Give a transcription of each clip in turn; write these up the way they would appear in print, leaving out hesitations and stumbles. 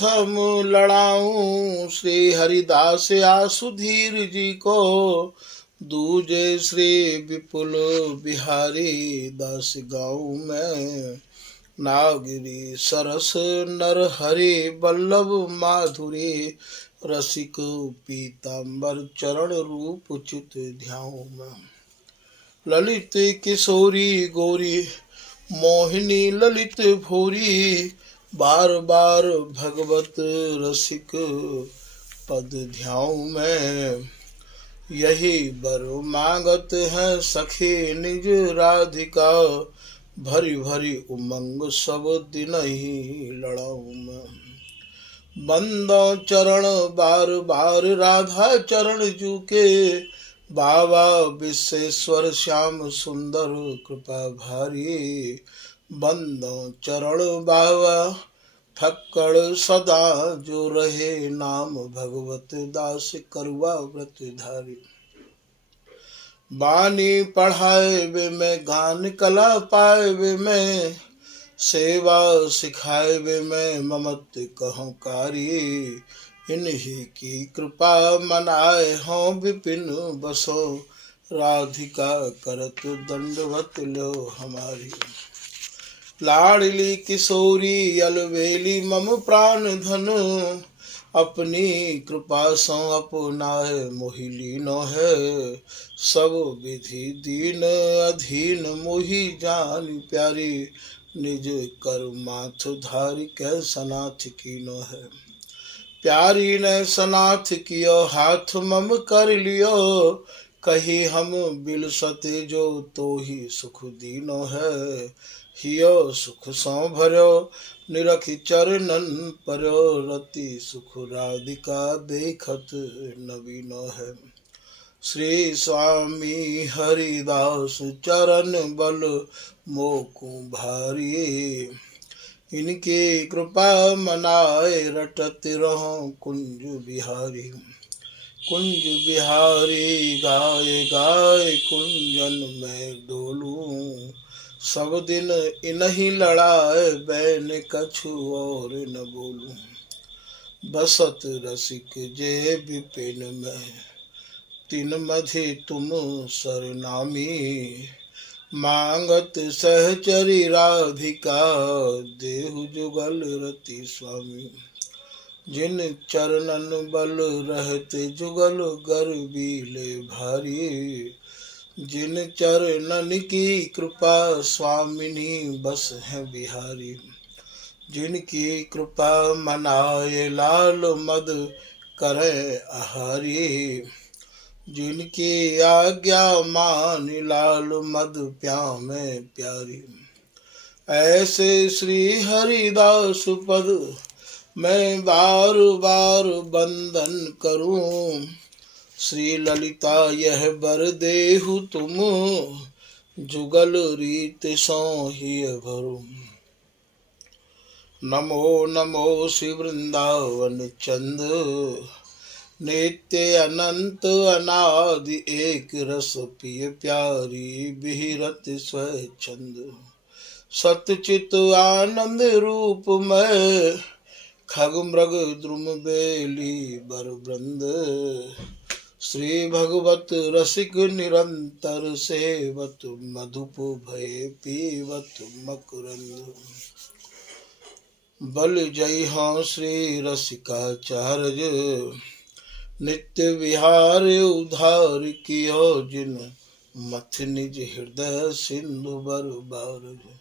प्रथम लड़ाऊं श्री हरिदास आसुधीर जी को, दूजे श्री विपुल बिहारी दास गाऊं मैं। नागरी सरस नर हरि बल्लभ माधुरी, रसिक पीताम्बर चरण रूप चित ध्याऊं मैं। ललित किशोरी गौरी मोहिनी ललित भोरी, बार बार भगवत रसिक पद ध्याऊं मैं। यही बर मांगत है सखी निज राधिका, भरी भरी उमंग सब दिन ही लड़ाऊं मैं। बंदो चरण बार बार राधा चरण जूके, बाबा विश्वेश्वर श्याम सुंदर कृपा भारी। बंदो चरण बाबा ठक्कड़ सदा जो रहे, नाम भगवत दास करुआ व्रत धारी। बानी पढ़ाए वे मैं गान कला पाए वे मैं, सेवा सिखाए वे मैं ममत कहूँ कारी। इन्हीं की कृपा मनाए हों विपिन बसो, राधिका करत दंडवत लो हमारी। लाडली किशोरी अलवेली मम प्राण धन, अपनी कृपा सो अपनाए मोहि लीनो है। सब विधि दीन अधीन मोहि जान प्यारी, निज कर माथ धारी कै सनाथ कीनो है। प्यारी ने सनाथ कियो हाथ मम कर लियो, कही हम बिलसते जो तो ही सुख दीनो है। हियो सुख सौ भर्यो निरखि चरणन पर्यो, रति सुख राधिका देखत नवीनो है। श्री स्वामी हरिदास चरण बल मोकु भारी, इनके कृपा मनाए रटत रहो कुंज बिहारी। कुंज बिहारी गाय गाय कुंजन में डोलूं, सब दिन इन्हीं लड़ाए बैन कछु और न बोलूं। बसत रसिक जे विपिन में तिन मधि तुम सरनामी, मांगत सहचरी राधिका देहु जुगल रति स्वामी। जिन चरणन बल रहते जुगल गर्वीले भारी, जिन चरणन की कृपा स्वामिनी बस है बिहारी। जिनकी कृपा मनाए लाल मद करे आहारी, जिनकी आज्ञा मान लाल मद प्यामे प्यारी। ऐसे श्री हरिदास पद मैं बार बार बंदन करूं, श्री ललिता यह बर देहु तुम, जुगल रीत सो ही भरूं। नमो नमो श्री वृंदावन चंद, नित्य अनंत अनादि एक रस पिय प्यारी, बिहरत स्वच्छंद। सतचित आनंद रूप में खग मृग द्रुम बेली बर वृंद, श्री भगवत रसिक निरंतर सेवत, मधुप भय पीवत मकरंद। बल जय हो श्री रसिकाचार्य, नित्य विहार उधार कियो जिन, मथ निज हृदय सिंधु बर बारज।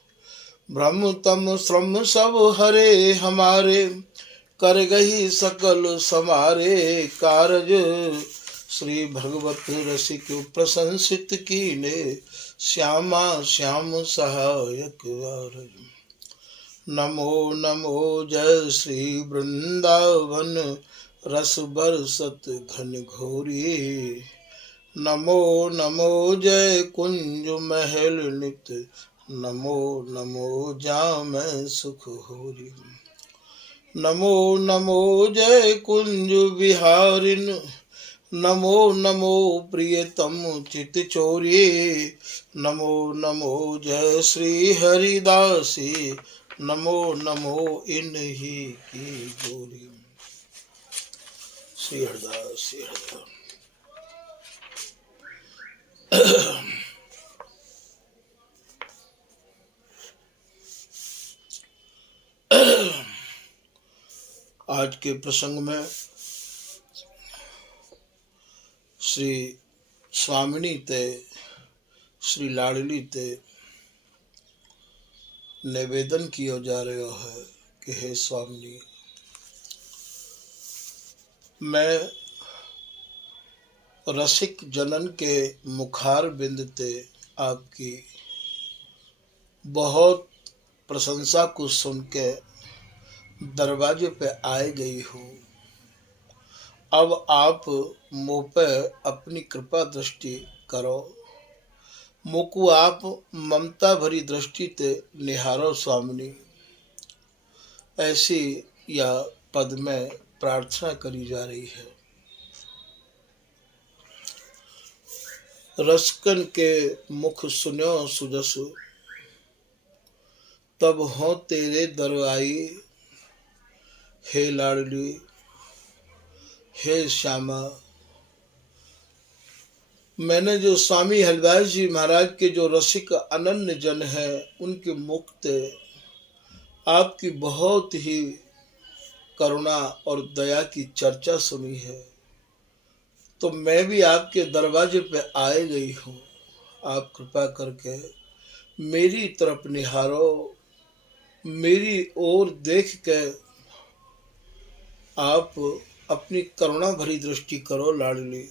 ब्रह्म तम श्रम सब हरे हमारे, कर गही सकल समारे कारज। श्री भगवत रसिक प्रशंसित कीने, श्यामा श्याम सहायक आरज। नमो नमो जय श्री वृंदावन रस बरसत घन घोरी, नमो नमो जय कुंज महल नित, नमो नमो जाम सुख होरी। नमो नमो जय कुंज विहारिन, नमो नमो प्रियतम चित चोरी। नमो नमो जय श्री हरिदासी, नमो नमो इन्हीं की गोरी। श्री हरदास श्री हरदास। आज के प्रसंग में श्री स्वामिनी ते श्री लाडली ते निवेदन किया जा रहा है कि हे स्वामिनी, मैं रसिक जनन के मुखार बिंद ते आपकी बहुत प्रशंसा को सुन के दरवाजे पे आए गई हूँ। अब आप मुँह पे अपनी कृपा दृष्टि करो, मुझको आप ममता भरी दृष्टि ते निहारो स्वामिनी। ऐसी या पद में प्रार्थना करी जा रही है। रसकन के मुख सुन्यो सुजस, तब हो तेरे दरवाई। हे लाडली हे श्यामा, मैंने जो स्वामी हरिदास जी महाराज के जो रसिक अनन्य जन है उनके मुख से आपकी बहुत ही करुणा और दया की चर्चा सुनी है, तो मैं भी आपके दरवाजे पे आए गई हूँ। आप कृपा करके मेरी तरफ निहारो, मेरी ओर देख के आप अपनी करुणा भरी दृष्टि करो लाडली।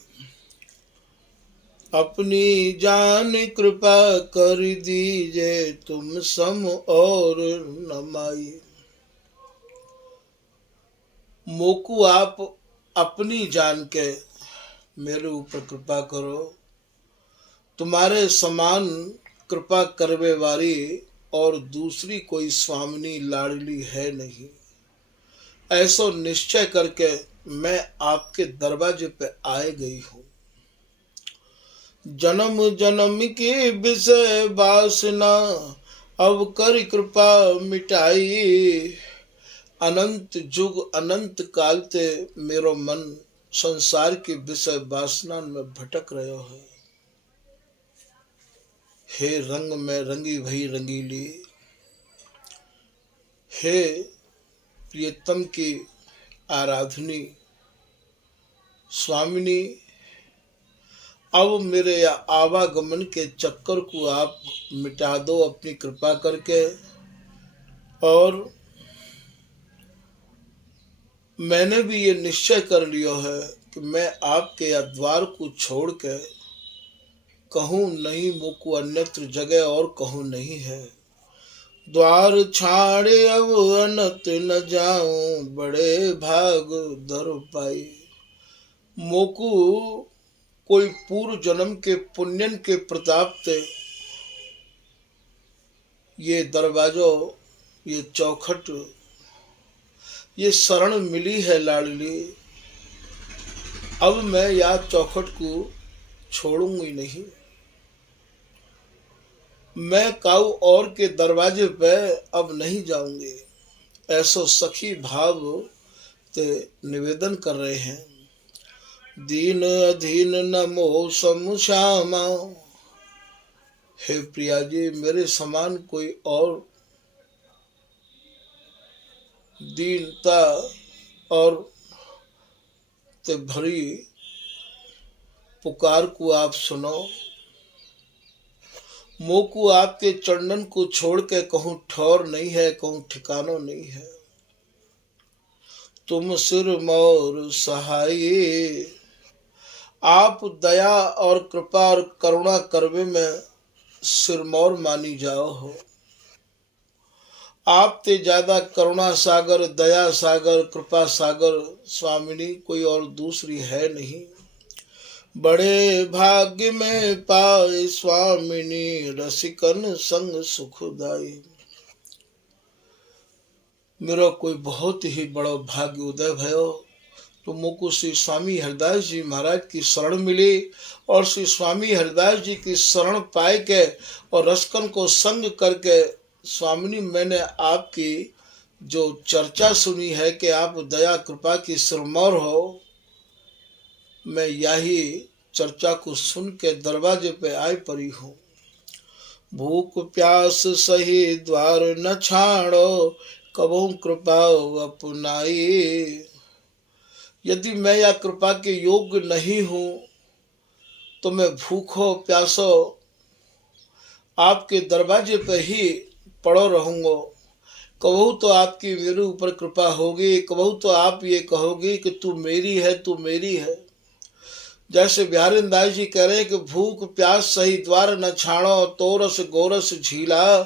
अपनी जान कृपा कर दीजे तुम सम और न माई। मोकू आप अपनी जान के मेरे ऊपर कृपा करो। तुम्हारे समान कृपा करवे वाली और दूसरी कोई स्वामिनी लाडली है नहीं। ऐसा निश्चय करके मैं आपके दरवाजे पे आए गई हूँ। जन्म जन्म की विषय वासना अब कर कृपा मिटाई। अनंत युग अनंत काल ते मेरो मन संसार की विषय वासना में भटक रहा है। हे रंग में रंगी भई रंगीली, हे प्रियतम की आराधनी स्वामिनी, अब मेरे आवागमन के चक्कर को आप मिटा दो अपनी कृपा करके। और मैंने भी ये निश्चय कर लिया है कि मैं आपके या द्वार को छोड़ के कहूँ नहीं, मुझको अन्यत्र जगह और कहूँ नहीं है। द्वार छाड़े अब अनत न जाऊं, बड़े भाग धर पाई। मोकू कोई पूर्व जन्म के पुण्यन के प्रताप से ये दरवाजो, ये चौखट, ये शरण मिली है लाडली। अब मैं या चौखट को छोड़ूंगी नहीं। मैं काऊ और के दरवाजे पे अब नहीं जाऊंगी। ऐसो सखी भाव ते निवेदन कर रहे हैं। दीन अधीन न मोह सम श्यामा, हे प्रिया जी, मेरे समान कोई और दीनता और ते भरी पुकार को आप सुनो। मोकू आपके चरणन को छोड़ के कहूँ ठौर नहीं है, कहूँ ठिकानो नहीं है। तुम सिर मोर सहाय, आप दया और कृपा और करुणा करवे में सिरमौर मानी जाओ हो। आप ते ज्यादा करुणा सागर, दया सागर, कृपा सागर स्वामिनी कोई और दूसरी है नहीं। बड़े भाग्य में पाए स्वामिनी, रसिकन संग सुखदाई। मेरा कोई बहुत ही बड़ा भाग्य उदय भयो, तो मुझको श्री स्वामी हरिदास जी महाराज की शरण मिली। और श्री स्वामी हरिदास जी की शरण पाए के और रसकन को संग करके स्वामिनी मैंने आपकी जो चर्चा सुनी है कि आप दया कृपा की सिरमौर हो, मैं यही चर्चा को सुन के दरवाजे पे आई पड़ी हूँ। भूख प्यास सही द्वार न छाड़ो, कबहू कृपा अपनाई। यदि मैं या कृपा के योग्य नहीं हूँ तो मैं भूखो प्यासो आपके दरवाजे पर ही पड़ो रहूँगा। कबहू तो आपकी मेरे ऊपर कृपा होगी, कबहू तो आप ये कहोगे कि तू मेरी है, तू मेरी है। जैसे बिहारी दास जी कह रहे हैं कि भूख प्यास सही द्वार न छाड़ो, तोरस गोरस झीला।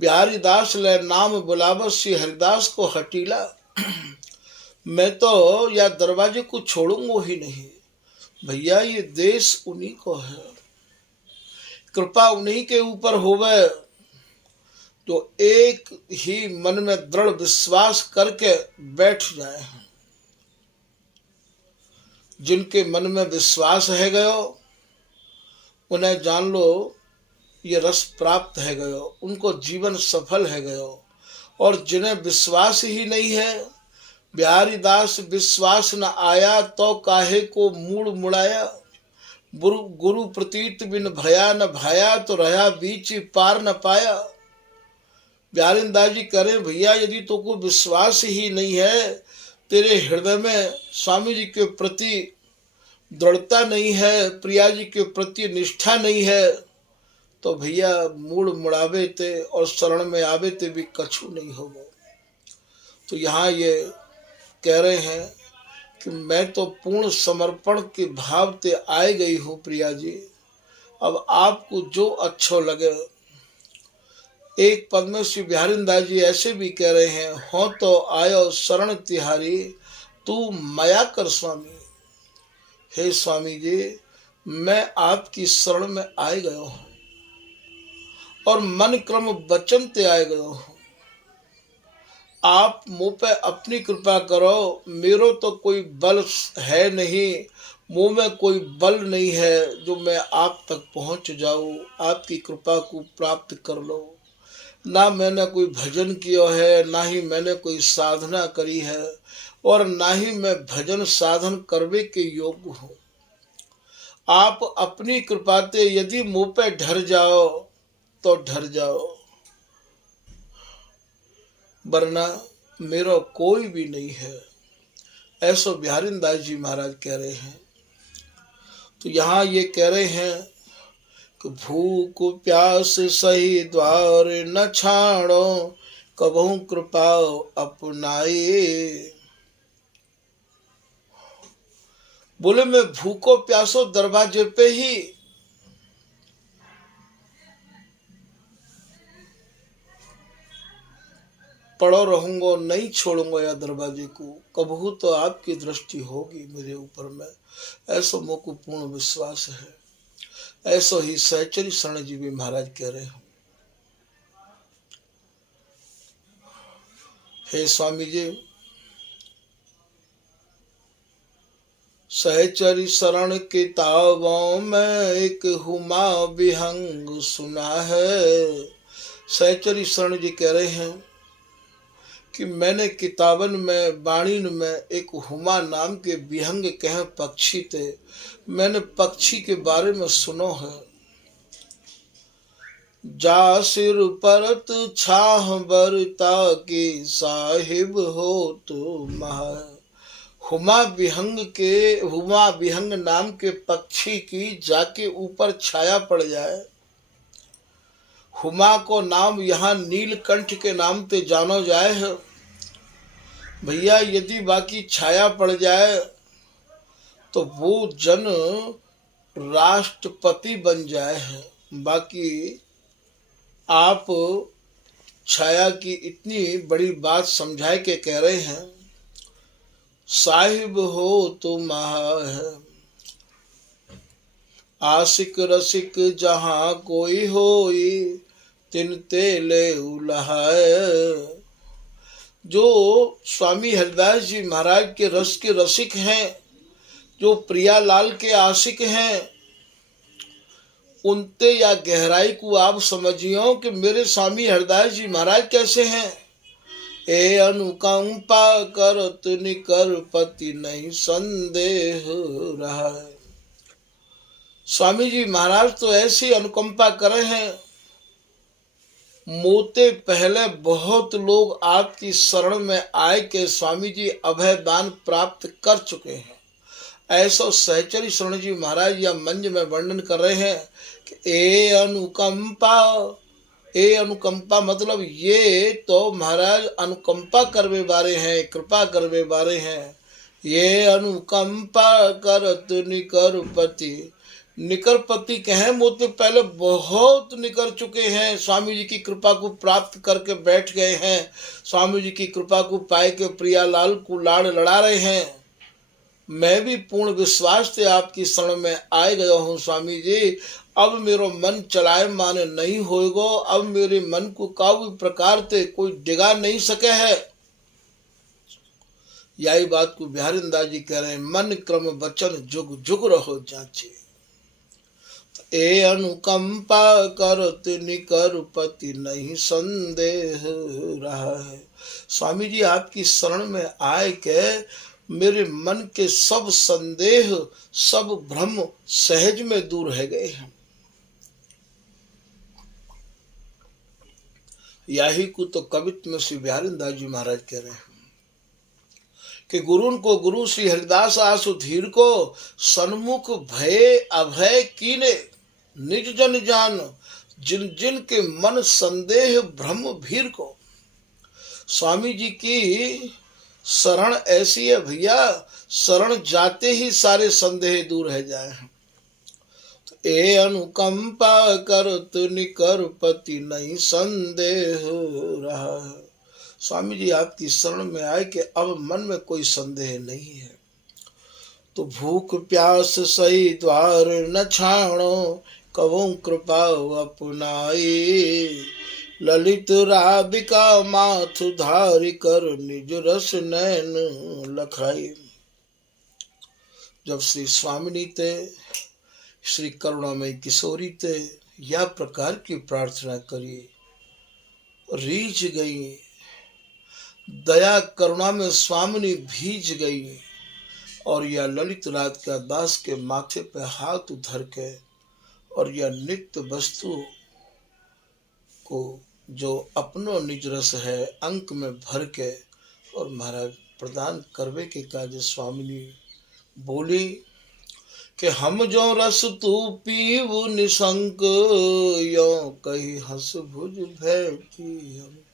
बिहारी दास ले नाम बुलावस श्री हरिदास को हटीला। मैं तो या दरवाजे को छोड़ूंगा ही नहीं भैया, ये देश उन्हीं को है। कृपा उन्हीं के ऊपर होवे जो एक ही मन में दृढ़ विश्वास करके बैठ जाए। जिनके मन में विश्वास है गयो उन्हें जान लो ये रस प्राप्त है गयो, उनको जीवन सफल है गयो। और जिन्हें विश्वास ही नहीं है, बिहारी दास विश्वास न आया तो काहे को मूड मुड़ाया। गुरु प्रतीत बिन भया न भाया, तो रहा बीच पार न पाया। बिहारी दास जी कह रहे भैया, यदि तो को विश्वास ही नहीं है, तेरे हृदय में स्वामी जी के प्रति दृढ़ता नहीं है, प्रिया जी के प्रति निष्ठा नहीं है, तो भैया मूड मुड़ावे ते और शरण में आवे ते भी कछु नहीं होगा। तो यहाँ ये कह रहे हैं कि मैं तो पूर्ण समर्पण के भाव ते आए गई हूँ प्रिया जी, अब आपको जो अच्छा लगे। एक पद में श्री बिहारी दास जी ऐसे भी कह रहे हैं, हो तो आयो शरण तिहारी, तू माया कर स्वामी। हे स्वामी जी, मैं आपकी शरण में आए गयो हूँ और मन क्रम वचन ते आए गयो हूँ। आप मुँह पे अपनी कृपा करो, मेरो तो कोई बल है नहीं, मुँह में कोई बल नहीं है जो मैं आप तक पहुँच जाऊँ, आपकी कृपा को प्राप्त कर लो। ना मैंने कोई भजन किया है, ना ही मैंने कोई साधना करी है, और ना ही मैं भजन साधन करवे के योग्य हूँ। आप अपनी कृपा से यदि मुँह पे ढर जाओ तो ढर जाओ, वरना मेरा कोई भी नहीं है, ऐसा बिहारी दास जी महाराज कह रहे हैं। तो यहाँ ये कह रहे हैं कि भूख प्यास सही द्वार न छाड़ो, कबहू कृपा अपनाए। बोले मैं भूखो प्यासो दरवाजे पे ही पड़ो रहूंगा, नहीं छोड़ूंगा या दरवाजे को, कबहू तो आपकी दृष्टि होगी मेरे ऊपर में, ऐसा मुझको पूर्ण विश्वास है। ऐसा ही सहचरी शरण जी भी महाराज कह रहे हैं। हे स्वामी जी, सहचरी शरण किताबों में एक हुमा विहंग सुना है। सहचरी शरण जी कह रहे हैं कि मैंने किताबन में बाणीन में एक हुमा नाम के विहंग कहे पक्षी थे, मैंने पक्षी के बारे में सुनो है। जा सिर परत छाह बरता के साहिब हो तो महा। हुमा विहंग नाम के पक्षी की जाके ऊपर छाया पड़ जाए। हुमा को नाम यहाँ नीलकंठ के नाम से जानो जाए है भैया। यदि बाकी छाया पड़ जाए तो वो जन राष्ट्रपति बन जाए है। बाकी आप छाया की इतनी बड़ी बात समझाए के कह रहे हैं, साहिब हो तो महा है। आशिक रसिक जहाँ कोई होई, तिन तेले उलहाए। जो स्वामी हरिदास जी महाराज के रस के रसिक हैं, जो प्रियालाल के आशिक हैं, उनते या गहराई को आप समझियो कि मेरे स्वामी हरदास जी महाराज कैसे हैं। ए अनुकंपा करत निकर पति नहीं संदेह रहा है। स्वामी जी महाराज तो ऐसी अनुकंपा करे हैं, मोते पहले बहुत लोग आपकी शरण में आए के स्वामी जी अभय दान प्राप्त कर चुके हैं। ऐसा सहचरी शरण जी महाराज या मंज में वर्णन कर रहे हैं कि ए अनुकंपा मतलब ये तो महाराज अनुकंपा करवे बारे हैं, कृपा करवे बारे हैं। ये अनुकंपा करत निकर पति, निकर पति कहें मोते पहले बहुत निकर चुके हैं, स्वामी जी की कृपा को प्राप्त करके बैठ गए हैं, स्वामी जी की कृपा को पाए के प्रियालाल को लाड़ लड़ा रहे हैं। मैं भी पूर्ण विश्वास से आपकी शरण में आए गया हूँ स्वामी जी। अब मेरा मन चलाए माने नहीं होएगो, अब मेरे मन को काऊ प्रकार से कोई डिगा नहीं सके है। यही बात को बिहारीदास जी कह रहे हैं, मन क्रम वचन जुग जुग रहो जांचे। ए अनुकंपा करत निकर पति नहीं संदेह रहा है। स्वामी जी आपकी शरण में आए के मेरे मन के सब संदेह सब भ्रम सहज में दूर रह गए हैं। यही को तो कवित्व में श्री बिहारीदास जी महाराज कह रहे हैं कि गुरुन को गुरु श्री हरिदास आसु धीर को सन्मुख भय अभय कीने निज जन जान जिन जिन के मन संदेह भ्रम भीर को। स्वामी जी की शरण ऐसी है भैया, शरण जाते ही सारे संदेह दूर रह जाए। तो ए अनुकंपा करत निकर पति नहीं संदेह रहा है। स्वामी जी आपकी शरण में आए कि अब मन में कोई संदेह नहीं है। तो भूख प्यास सही द्वार न छाणो, कवों कृपा अपनाई, ललित राबिका माथ धारी कर निज रस नैन लखाई। जब श्री स्वामिनी ते श्री करुणामयी किशोरी ते यह प्रकार की प्रार्थना करी, रीझ गई, दया करुणा में स्वामिनी भीज गई और यह ललित रात का दास के माथे पे हाथ धर के और यह नित्य वस्तु को जो अपनो निज रस है अंक में भर के और महाराज प्रदान करवे के काज स्वामिनी बोली कि हम जो रस तू पीव निशंक, यो कही हंस भुज भय की हमक।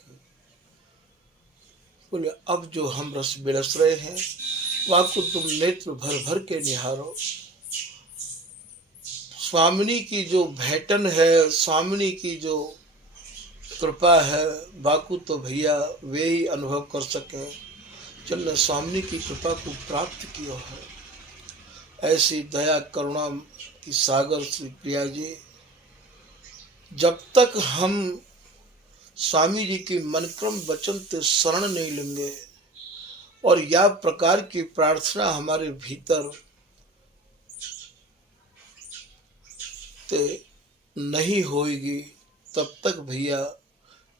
बोले अब जो हम रस बिरस रहे हैं वाको तुम नेत्र भर भर के निहारो। स्वामिनी की जो भेंटन है, स्वामिनी की जो कृपा है, बाकू तो भैया वे ही अनुभव कर सके जिनने स्वामिनी की कृपा को प्राप्त किया है। ऐसी दया करुणा की सागर श्री प्रिया जी, जब तक हम स्वामी जी की मनक्रम वचन ते शरण नहीं लेंगे और यह प्रकार की प्रार्थना हमारे भीतर ते नहीं होगी, तब तक भैया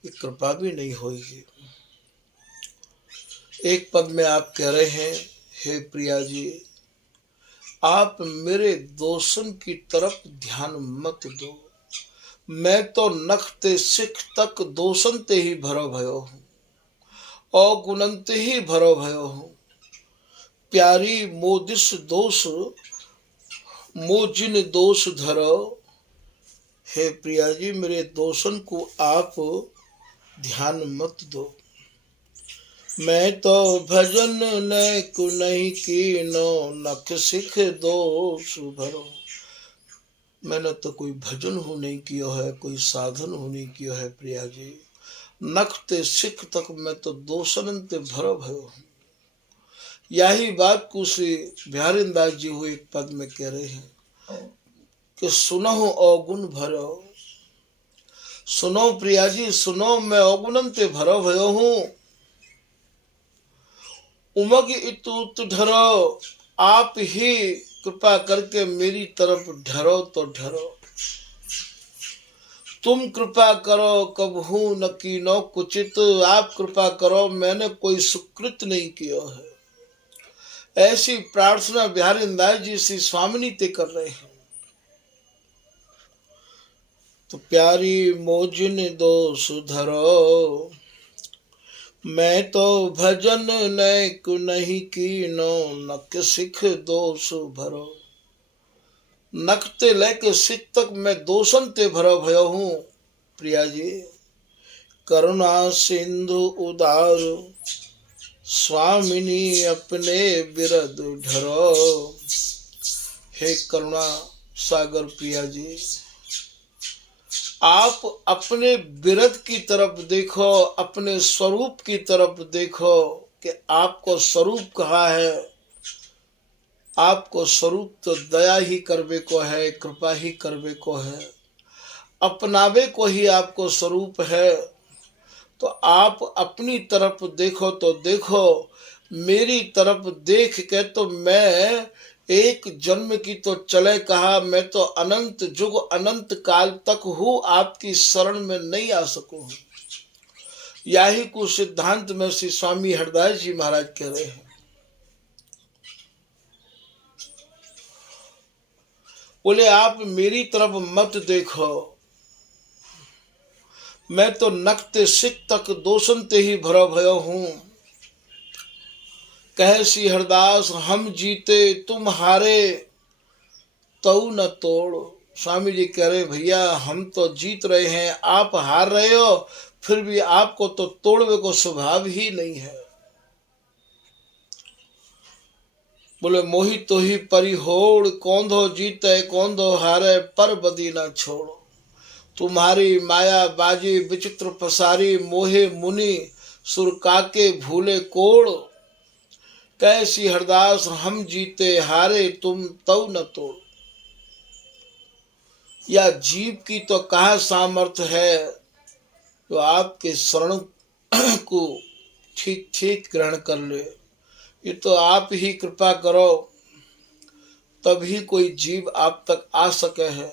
ये कृपा भी नहीं होगी। एक पद में आप कह रहे हैं, हे प्रिया जी आप मेरे दोषन की तरफ ध्यान मत दो, मैं तो नख ते सिख तक दोषन ते ही भरो भयो हूँ, अवगुणन ते ही भरो भयो हूँ। प्यारी मोदिस दोष मोजिन दोष धरो। हे प्रिया जी मेरे दोषन को आप ध्यान मत दो, मैं तो भजन न को नहीं कीनो, नख सिख दोष भरो। मैंने तो कोई भजन हो नहीं किया है, कोई साधन हो नहीं किया है प्रिया जी, नख ते सिख तक मैं तो दोषन ते भरो भयो। यही बात को श्री बिहारीदास जी हुए एक पद में कह रहे हैं कि सुनो अवगुण भरो। सुनो प्रिया जी सुनो, मैं अवगुणन ते भरो भयो हूँ। उमग इतुत ढरो, आप ही कृपा करके मेरी तरफ ढरो तो ढरो। तुम कृपा करो कबहू न कीनो कुचित, आप कृपा करो मैंने कोई सुकृत नहीं किया है। ऐसी प्रार्थना बिहारी दास जी श्री स्वामिनी ते कर रहे हैं। तो प्यारी मोजिन दोष धरो, मैं तो भजन नैक नहीं कीनो, नक सिख दोष भरो। नख ते लेके सिख तक मैं दोषन ते भरो भयो हूँ। प्रिया जी, करुणा सिंधु उदार, स्वामिनी अपने बिरद ढरो। हे करुणा सागर प्रिया जी, आप अपने बिरद की तरफ देखो, अपने स्वरूप की तरफ देखो कि आपको स्वरूप कहा है। आपको स्वरूप तो दया ही करवे को है, कृपा ही करवे को है, अपनावे को ही आपको स्वरूप है। तो आप अपनी तरफ देखो तो देखो, मेरी तरफ देख के तो मैं एक जन्म की तो चले कहा, मैं तो अनंत युग अनंत काल तक हूँ, आपकी शरण में नहीं आ सकूं। यही कुछ सिद्धांत में श्री स्वामी हरदास जी महाराज कह रहे हैं। बोले आप मेरी तरफ मत देखो, मैं तो नखते सिख तक दोषनते ही भरो भयो हूँ। कहे श्री हरदास हम जीते तुम हारे, तऊ न तोड़। स्वामी जी कह रहे भैया हम तो जीत रहे हैं, आप हार रहे हो, फिर भी आपको तो तोड़वे को स्वभाव ही नहीं है। बोले मोहि तो ही परिहोड़, कौंधो जीते कौंधो हारे, पर बदी ना छोड़ो। तुम्हारी माया बाजी विचित्र पसारी, मोहे मुनि सुर काके भूले कोड़। कैसी हरदास हम जीते हारे, तुम तऊ न तोड़। या जीव की तो कहा सामर्थ्य है तो आपके शरण को ठीक ठीक ग्रहण कर ले। ये तो आप ही कृपा करो तभी कोई जीव आप तक आ सके है।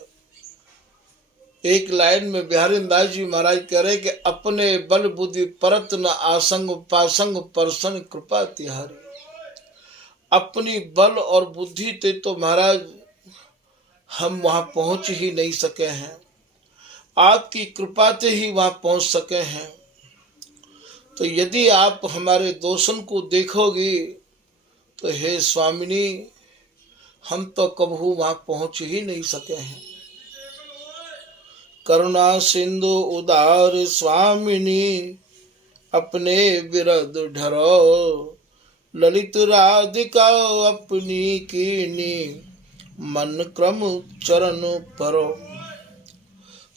एक लाइन में बिहारी दास जी महाराज कह रहे कि अपने बल बुद्धि परत न आसंग, पासंग परसन कृपा तिहारी। अपनी बल और बुद्धि ते तो महाराज हम वहां पहुंच ही नहीं सके हैं, आपकी कृपा से ही वहां पहुंच सके हैं। तो यदि आप हमारे दोषन को देखोगी तो हे स्वामिनी हम तो कबहू वहां पहुंच ही नहीं सके हैं। करुणा सिंधु उदार स्वामिनी अपने बिरद ढरो, ललित राधिका अपनी कीनी, मन क्रम चरण परो।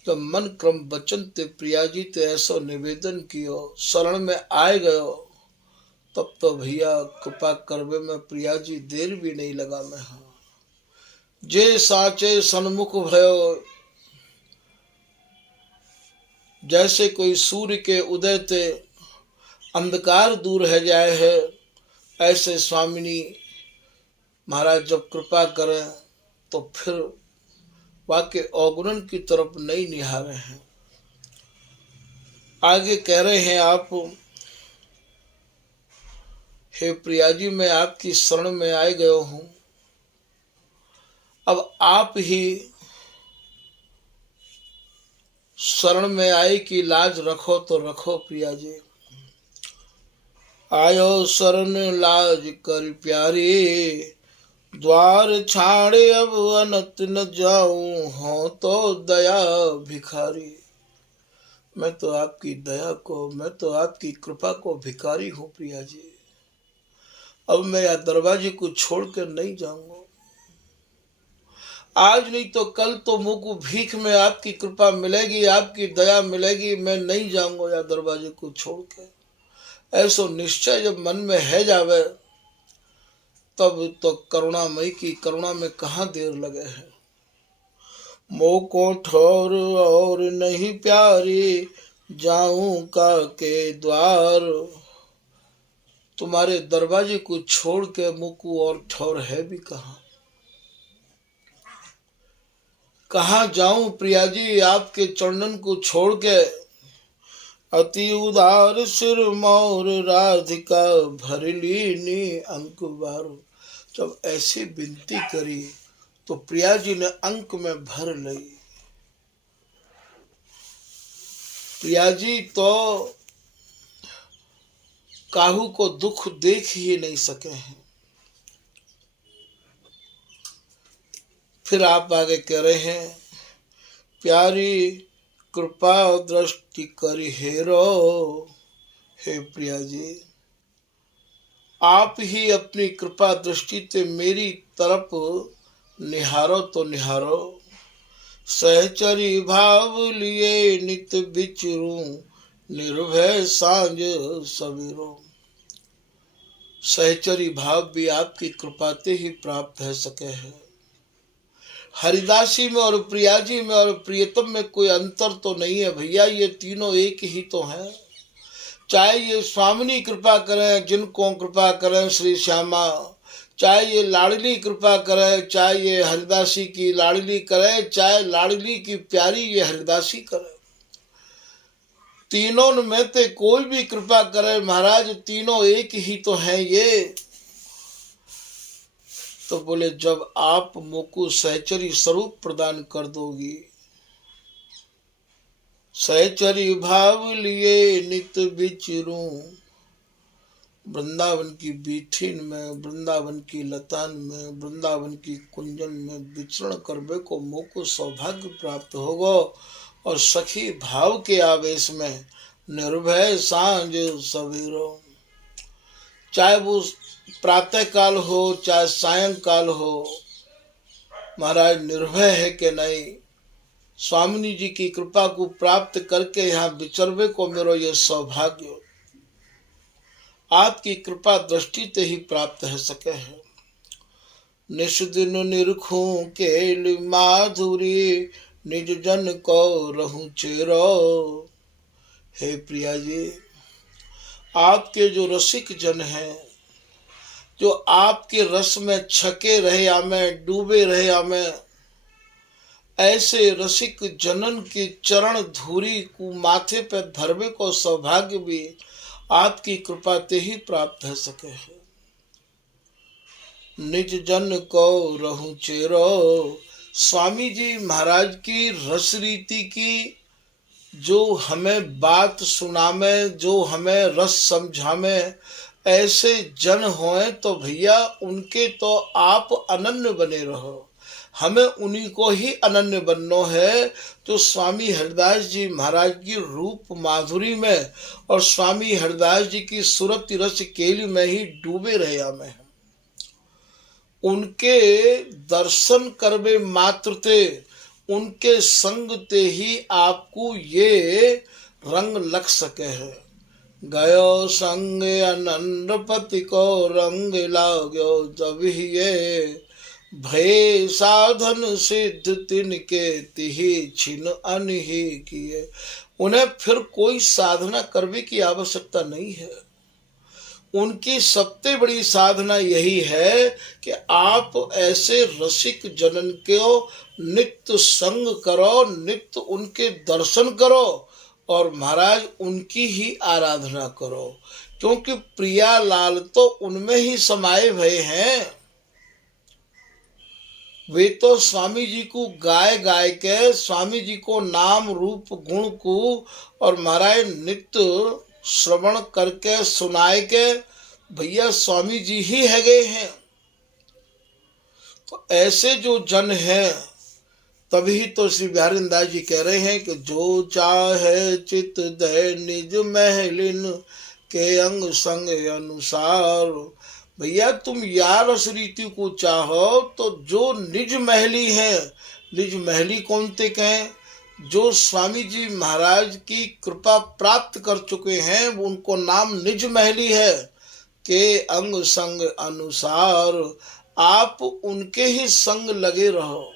तो मन क्रम बचन ते प्रिया जी ते ऐसा निवेदन कियो, शरण में आए गयो, तब तो भैया कृपा करवे में प्रिया जी देर भी नहीं लगा मैं। हाँ जे साचे सन्मुख भयो, जैसे कोई सूर्य के उदय ते अंधकार दूर है जाए है, ऐसे स्वामिनी महाराज जब कृपा करें तो फिर वाक्य अवगुण की तरफ नहीं निहारे हैं। आगे कह रहे हैं आप, हे प्रिया जी मैं आपकी शरण में आए गयो हूं, अब आप ही शरण में आए की लाज रखो तो रखो प्रिया जी। आयो शरण लाज कर प्यारी, द्वार छाड़े अब अनत न जाऊं, हो तो दया भिखारी। मैं तो आपकी दया को, मैं तो आपकी कृपा को भिखारी हूँ प्रिया जी। अब मैं यह दरवाजे को छोड़ कर नहीं जाऊंगा। आज नहीं तो कल तो मुंह को भीख में आपकी कृपा मिलेगी, आपकी दया मिलेगी, मैं नहीं जाऊंगा या दरवाजे को छोड़ के। ऐसो निश्चय जब मन में है जावे तब तो करुणामयी की करुणा में कहाँ देर लगे है। मोको ठोर और नहीं प्यारी, जाऊं का के द्वार। तुम्हारे दरवाजे को छोड़ के मुंह को और ठोर है भी कहाँ। कहाँ जाऊं प्रिया जी आपके चरणन को छोड़ के। अति उदार सिर मोर राधिका भर लीनी अंक बार। जब ऐसी विनती करी तो प्रिया जी ने अंक में भर ली। प्रिया जी तो काहू को दुख देख ही नहीं सके हैं। फिर आप आगे कह रहे हैं, प्यारी कृपा दृष्टि करी हेरो। हे प्रिया जी, आप ही अपनी कृपा दृष्टि से मेरी तरफ निहारो तो निहारो। सहचरी भाव लिए नित बिचरूं निर्भय सांझ सवेरो। सहचरी भाव भी आपकी कृपा से ही प्राप्त है सके हैं। हरिदासी में और प्रिया जी में और प्रियतम में कोई अंतर तो नहीं है भैया, ये तीनों एक ही तो हैं। चाहे ये स्वामिनी कृपा करें, जिनको कृपा करें श्री श्यामा, चाहे ये लाडली कृपा करे, चाहे ये हरिदासी की लाडली करे, चाहे लाडली की प्यारी ये हरिदासी करे, तीनों में से कोई भी कृपा करे महाराज, तीनों एक ही तो हैं ये। तो बोले जब आप मुझको सहचरी स्वरूप प्रदान कर दोगी, सहचरी भाव लिए नित बिचरूं, वृंदावन की बीठीन में, वृंदावन की लतान में, वृंदावन की कुंजन में विचरण करने को मुझको सौभाग्य प्राप्त होगा। और सखी भाव के आवेश में निर्भय सांझ सवेरो, चाहे वो प्रातः काल हो चाहे सायंकाल हो, महाराज निर्भय है कि नहीं, स्वामिनी जी की कृपा को प्राप्त करके यहाँ विचरवे को मेरो ये सौभाग्य आपकी कृपा दृष्टि से ही प्राप्त है सके है। निष्दिन निरखूं केल माधुरी निज जन को रहूं चेरो। हे प्रिया जी, आपके जो रसिक जन हैं, जो आपके रस में छके रहे हमें, डूबे रहे हमें, ऐसे रसिक जनन की चरण धूरी को माथे पर धरवे को सौभाग्य भी आपकी कृपा से ही प्राप्त है सके है। निज जन को रहूं चेरो। स्वामी जी महाराज की रस रीति की जो हमें बात सुनामे, जो हमें रस समझामे, ऐसे जन होए तो भैया उनके तो आप अनन्य बने रहो। हमें उन्हीं को ही अनन्य बनना है। तो स्वामी हरिदास जी महाराज की रूप माधुरी में और स्वामी हरिदास जी की सूरत रस केली में ही डूबे रहे हमें। उनके दर्शन करवे मात्र थे, उनके संग ते ही आपको ये रंग लग सके है। गयो संग अनंतपति को रंग लागो, जब ये भय साधन सिद्ध तिनके तिहि छिन अनहि किए। उन्हें फिर कोई साधना करने की आवश्यकता नहीं है। उनकी सबसे बड़ी साधना यही है कि आप ऐसे रसिक जनन को नित्य संग करो, नित्य उनके दर्शन करो और महाराज उनकी ही आराधना करो, क्योंकि प्रिया लाल तो उनमें ही समाये हुए हैं। वे तो स्वामी जी को गाय गाय के, स्वामी जी को नाम रूप गुण को और महाराज नित्य श्रवण करके सुनाए के भैया स्वामी जी ही है गए हैं। तो ऐसे जो जन हैं, तभी तो श्री बिहारी दास जी कह रहे हैं कि जो चाहे चित दे निज महलिन के अंग संग अनुसार। भैया तुम या रस रीति को चाहो तो जो निज महली है, निज महली कौन ते कहें, जो स्वामी जी महाराज की कृपा प्राप्त कर चुके हैं उनको नाम निज महली है। के अंग संग अनुसार आप उनके ही संग लगे रहो,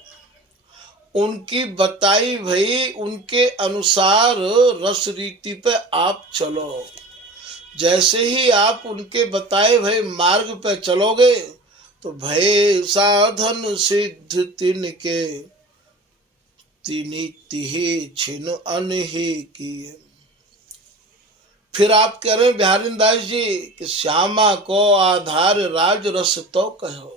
उनकी बताई भई उनके अनुसार रस रीति पे आप चलो। जैसे ही आप उनके बताए भय मार्ग पे चलोगे तो भय साधन सिद्ध तिनके तिनी तिहे छिन अनहि किए। फिर आप कह रहे हैं बिहारी दास जी कि श्यामा को आधार राज रस तो कहो।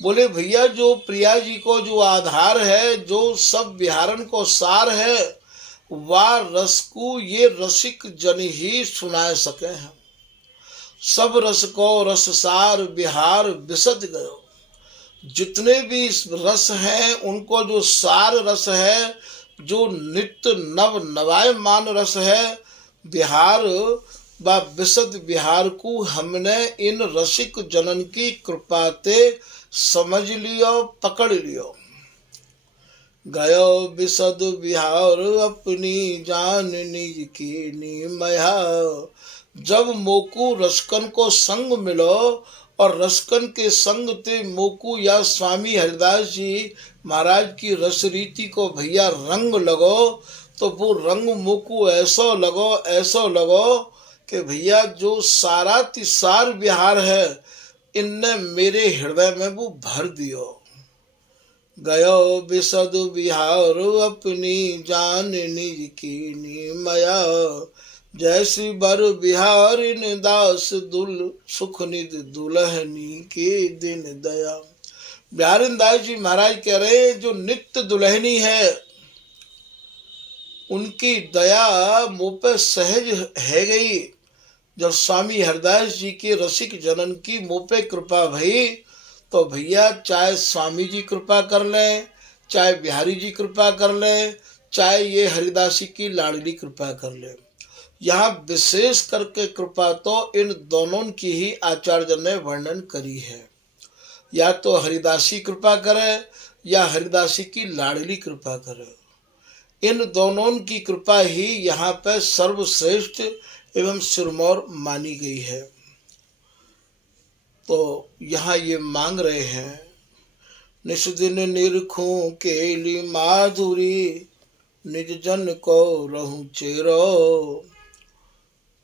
बोले भैया जो प्रिया जी को जो आधार है, जो सब विहारन को सार है, वह रस को ये रसिक जन ही सुना सके हैं। सब रस को रस सार बिहार बिसद गयो। जितने भी रस हैं उनको जो सार रस है, जो नित्य नव नवायमान रस है, बिहार व विशद बिहार को हमने इन रसिक जनन की कृपा ते समझ लियो, पकड़ लियो। गयो विशद बिहार अपनी जान निज की नीमया। जब मोकू रसकन को संग मिलो और रसकन के संग ते मोकू या स्वामी हरिदास जी महाराज की रस रीति को भैया रंग लगो, तो वो रंग मोकू ऐसो लगो कि भैया जो सारा तिसार बिहार है इनने मेरे हृदय में वो भर दियो। गयो विशद बिहार अपनी जान निज की नीमया। जैसी बर बिहारिन दास दुल सुख निध दुल्हनी के दिन दया। बिहारिन दास जी महाराज कह रहे हैं जो नित्य दुल्हनी है उनकी दया मुँह पे सहज है गई। जब स्वामी हरदास जी के रसिक जनन की मुँह पे कृपा भई, तो भैया चाहे स्वामी जी कृपा कर लें, चाहे बिहारी जी कृपा कर लें, चाहे ये हरिदासी की लाडली कृपा कर लें, यहाँ विशेष करके कृपा तो इन दोनों की ही आचार्य ने वर्णन करी है। या तो हरिदासी कृपा करे या हरिदासी की लाडली कृपा करे, इन दोनों की कृपा ही यहाँ पे सर्वश्रेष्ठ एवं सिरमौर मानी गई है। तो यहाँ ये मांग रहे हैं, निष्दिन निरखूं केली माधुरी निज जन को रहूं चेरो।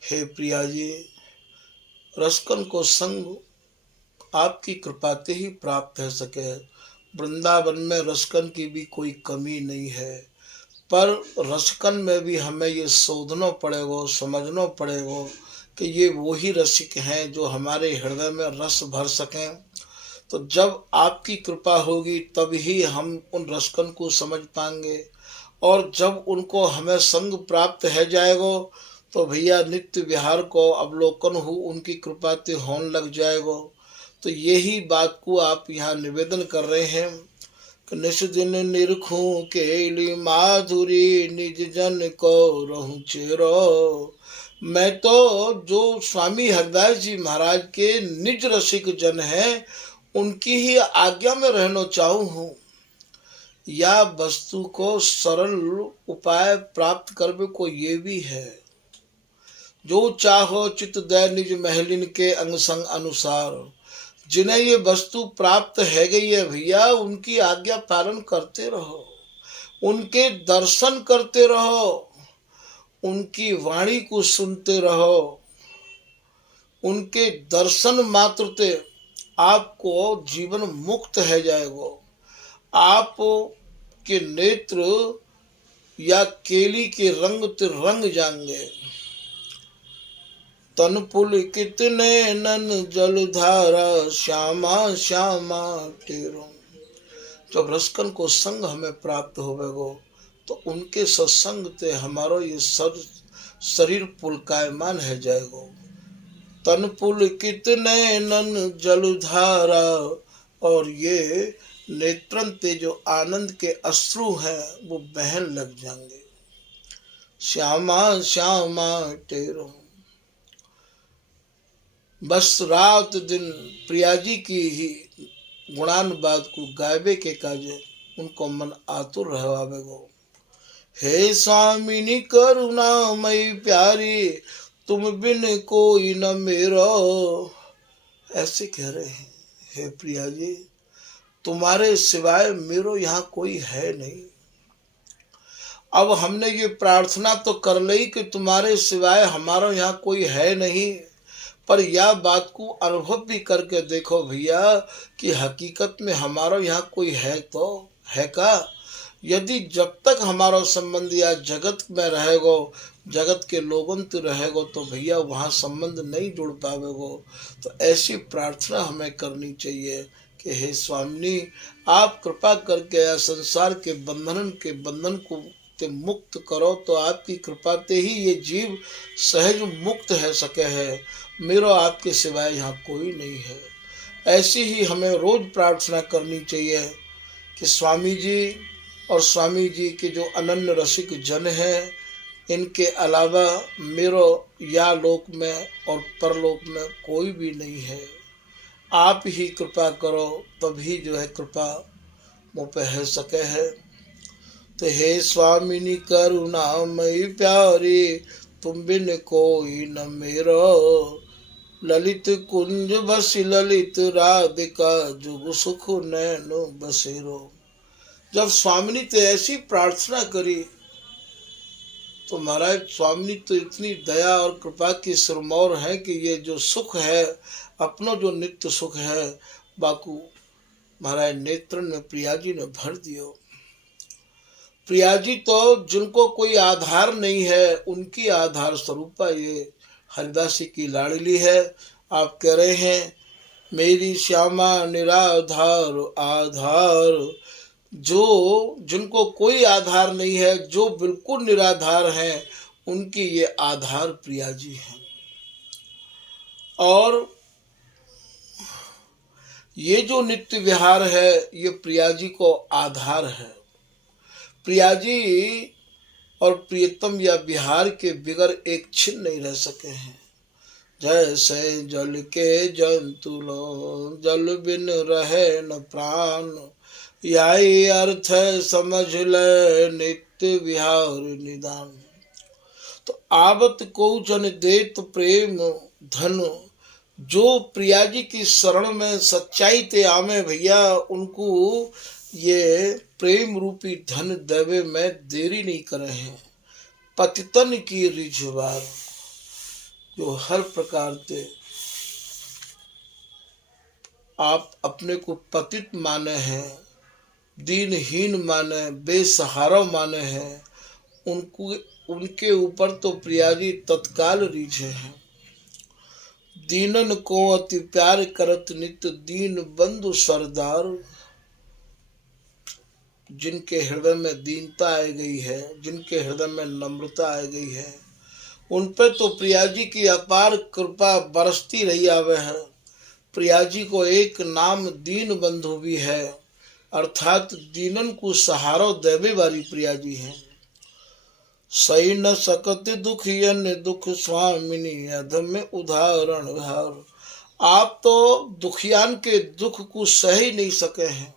हे प्रिया जी, रसकन को संग आपकी कृपा से ही प्राप्त हो सके। वृंदावन में रसकन की भी कोई कमी नहीं है, पर रसकन में भी हमें ये शोधना पड़ेगा, समझना पड़ेगा कि ये वही रसिक हैं जो हमारे हृदय में रस भर सकें। तो जब आपकी कृपा होगी तब ही हम उन रसकन को समझ पाएंगे, और जब उनको हमें संग प्राप्त है जाएगा तो भैया नित्य विहार को अवलोकन हो उनकी कृपा से होने लग जाएगा। तो यही बात को आप यहाँ निवेदन कर रहे हैं कि निष्दिन निरखूं केली माधुरी निज जन को रहूं चेरो। मैं तो जो स्वामी हरदास जी महाराज के निज रसिक जन हैं उनकी ही आज्ञा में रहना चाहूँ हूँ, या वस्तु को सरल उपाय प्राप्त करने को ये भी है। जो चाहो चित दय निज महलिन के अंग संग अनुसार। जिन्हें ये वस्तु प्राप्त है गई है भैया, उनकी आज्ञा पालन करते रहो, उनके दर्शन करते रहो, उनकी वाणी को सुनते रहो। उनके दर्शन मात्र से आपको जीवन मुक्त है जाएगा। आप के नेत्र या केली के रंग ते रंग जाएंगे। तन पुल कितने नन जलधारा श्यामा श्यामा तेरो। जब रसकन को संग हमें प्राप्त होवेगो तो उनके सत्संग ते हमारो ये शरीर पुलकायमान है जाएगो। तन पुल कितने नन जलधारा, और ये नेत्रन ते जो आनंद के अश्रु हैं वो बहन लग जाएंगे। श्यामा श्यामा तेरो। बस रात दिन प्रिया जी की ही गुणानुवाद को गायबे के काजे उनको मन आतुर रहवावेगो। हे स्वामिनी करुणामयी प्यारी, तुम बिन कोई न मेरो। ऐसे कह रहे हैं, हे प्रिया जी तुम्हारे सिवाय मेरो यहाँ कोई है नहीं। अब हमने ये प्रार्थना तो कर ली कि तुम्हारे सिवाय हमारा यहाँ कोई है नहीं, पर यह बात को अनुभव भी करके देखो भैया कि हकीकत में हमारा यहाँ कोई है तो है का। यदि जब तक हमारा संबंध या जगत में रहेगो, जगत के लोगन तो रहेगो, तो भैया वहाँ संबंध नहीं जुड़ पावेगो। तो ऐसी प्रार्थना हमें करनी चाहिए कि हे स्वामिनी, आप कृपा करके या संसार के बंधन को ते मुक्त करो। तो आपकी कृपा ते ही ये जीव सहज मुक्त है सके है। मेरा आपके सिवाय यहाँ कोई नहीं है। ऐसी ही हमें रोज प्रार्थना करनी चाहिए कि स्वामी जी और स्वामी जी के जो अनन्य रसिक जन हैं, इनके अलावा मेरो या लोक में और परलोक में कोई भी नहीं है। आप ही कृपा करो, तभी जो है कृपा मुँह पे है सके है। तो हे स्वामिनी करुणामयी प्यारी, तुम बिन कोई न मेरो। ललित कुंज बसी ललित राधिका, जुग सुख नैनो बसेरो। जब स्वामिनी तो ऐसी प्रार्थना करी, तो महाराज स्वामिनी तो इतनी दया और कृपा की सिरमौर है कि ये जो सुख है, अपना जो नित्य सुख है, बाकू महाराज नेत्रन में प्रिया जी ने भर दियो। प्रिया जी तो जिनको कोई आधार नहीं है, उनकी आधार स्वरूपा ये हरिदासी की लाडली है। आप कह रहे हैं मेरी श्यामा निराधार आधार। जो जिनको कोई आधार नहीं है, जो बिल्कुल निराधार हैं, उनकी ये आधार प्रिया जी हैं। और ये जो नित्य विहार है, ये प्रिया जी को आधार है। प्रिया जी और प्रियतम या बिहार के बिगर एक छिन नहीं रह सके हैं। जैसे जल के जंतु लो, जल बिन रहे न प्राण, यही अर्थ है समझ ले नित्य विहार निदान। तो आवत को जन देत प्रेम धन, जो प्रिया जी की शरण में सच्चाई ते आमे भैया, उनको ये प्रेम रूपी धन देवे में देरी नहीं करे हैं। पतितन की रिझवार, जो हर प्रकार से आप अपने को पतित माने हैं, दीनहीन माने, बेसहारा माने हैं, उनके ऊपर तो प्रिया जी तत्काल रीझे हैं। दीनन को अति प्यार करत नित्य दीन बंधु सरदार। जिनके हृदय में दीनता आ गई है, जिनके हृदय में नम्रता आ गई है, उन पे तो प्रिया जी की अपार कृपा बरसती रही आवे है। प्रिया जी को एक नाम दीन बंधु भी है, अर्थात दीनन को सहारो देवे वाली प्रिया जी हैं। सही न सकत दुखियन दुख स्वामिनी, अधम में उदाहरण हार। आप तो दुखियान के दुख को सह ही नहीं सके हैं।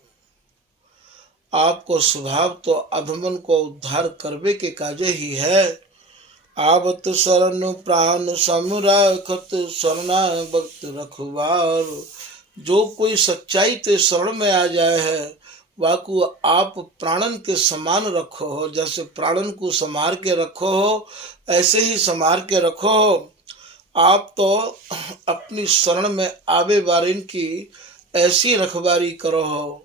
आपको स्वभाव तो अधमन को उद्धार करवे के काजे ही है। आवत शरण प्राण समराखत, शरणा भक्त रखवार। जो कोई सच्चाई ते शरण में आ जाए है, वाकू आप प्राणन के समान रखो हो। जैसे प्राणन को संभार के रखो हो, ऐसे ही संभार के रखो हो। आप तो अपनी शरण में आवे वारिन की ऐसी रखवारी करो हो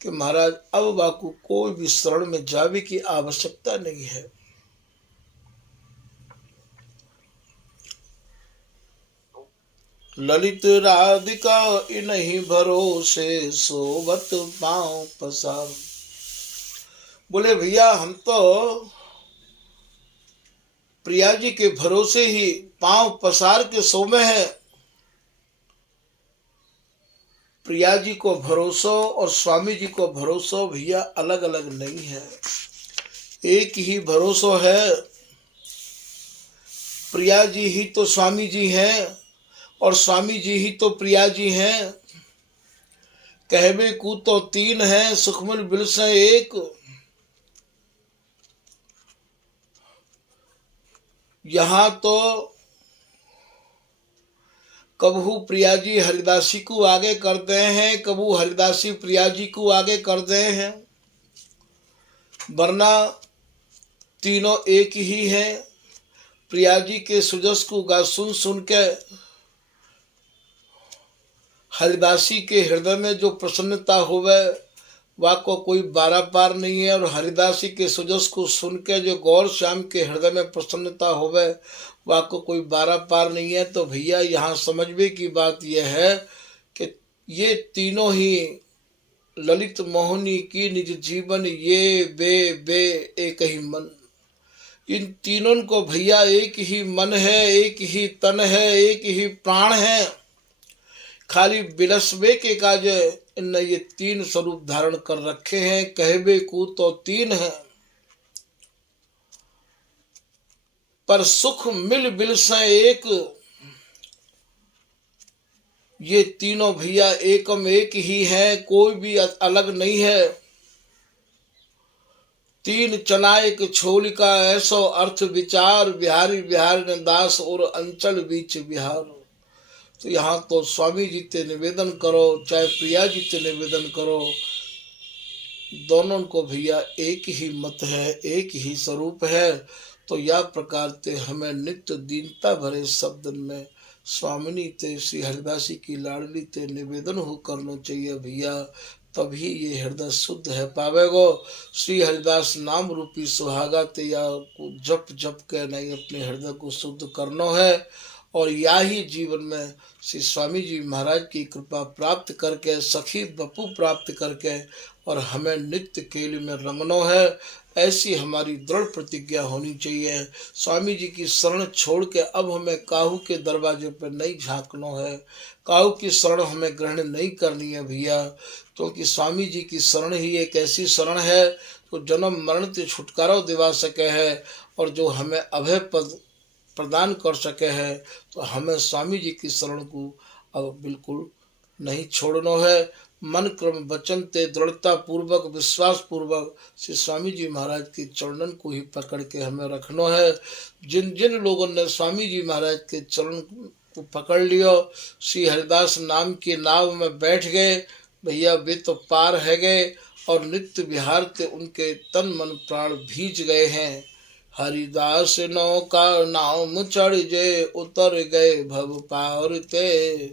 कि महाराज अब वाकू कोई भी शरण में जावे की आवश्यकता नहीं है। ललित राधिका इन्हीं भरोसे, सोवत पांव पसार। बोले भैया हम तो प्रिया जी के भरोसे ही पांव पसार के सोमे हैं। प्रिया जी को भरोसा और स्वामी जी को भरोसा भैया अलग अलग नहीं है, एक ही भरोसा है। प्रिया जी ही तो स्वामी जी हैं और स्वामी जी ही तो प्रिया जी हैं। कहवे को तो तीन है, सुखमल बिलस एक। यहाँ तो कबहू प्रिया जी हरिदासी को आगे करते हैं, कबू हरिदासी प्रिया जी को आगे करते हैं, वरना तीनों एक ही हैं। प्रिया जी के सुजस को गा सुन सुन के हरिदासी के हृदय में जो प्रसन्नता होवे, वह को कोई बारा पार नहीं है। और हरिदासी के सुजस को सुन के जो गौर श्याम के हृदय में प्रसन्नता होवे वह को कोई बारा पार नहीं है। तो भैया यहाँ समझने की बात यह है कि ये तीनों ही ललित मोहिनी की निज जीवन ये बे बे एक ही मन, इन तीनों को भैया एक ही मन है, एक ही तन है, एक ही प्राण है। खाली बिलसबे के काज इनने ये तीन स्वरूप धारण कर रखे हैं। कहबे को तो तीन है पर सुख मिल बिलसे एक, ये तीनों भैया एकम एक ही है, कोई भी अलग नहीं है। तीन चना एक छोलिका ऐसो अर्थ विचार, बिहारी बिहार ने दास और अंचल बीच बिहार। तो यहाँ तो स्वामी जी ते निवेदन करो चाहे प्रिया जी ते निवेदन करो, दोनों को भैया एक ही मत है, एक ही स्वरूप है। तो यह प्रकार ते हमें नित्य दीनता भरे शब्द में स्वामिनी ते श्री हरिदासी की लाडली ते निवेदन हो करना चाहिए भैया, तभी ये हृदय शुद्ध है पावेगो। श्री हरिदास नाम रूपी सुहागा ते या को जप जप के नहीं अपने हृदय को शुद्ध करना है। और या ही जीवन में श्री स्वामी जी महाराज की कृपा प्राप्त करके सखी बपू प्राप्त करके और हमें नित्य केली में रमनो है, ऐसी हमारी दृढ़ प्रतिज्ञा होनी चाहिए। स्वामी जी की शरण छोड़ के अब हमें काहू के दरवाजे पर नहीं झांकना है, काहू की शरण हमें ग्रहण नहीं करनी है भैया, क्योंकि स्वामी जी की शरण ही एक ऐसी शरण है जो जन्म मरण से छुटकारा दिवा सके है और जो हमें अभय पद प्रदान कर सके है। तो हमें स्वामी जी की शरण को अब बिल्कुल नहीं छोड़ना है। मन क्रम वचन ते दृढ़ता पूर्वक विश्वास पूर्वक श्री स्वामी जी महाराज के चरणन को ही पकड़ के हमें रखना है। जिन जिन लोगों ने स्वामी जी महाराज के चरण को पकड़ लियो, श्री हरिदास नाम की नाव में बैठ गए भैया, वे तो पार है गए और नित्य विहार ते उनके तन मन प्राण भीज गए हैं। हरिदास नौका नाम चढ़ जे उतर गए भव पार ते।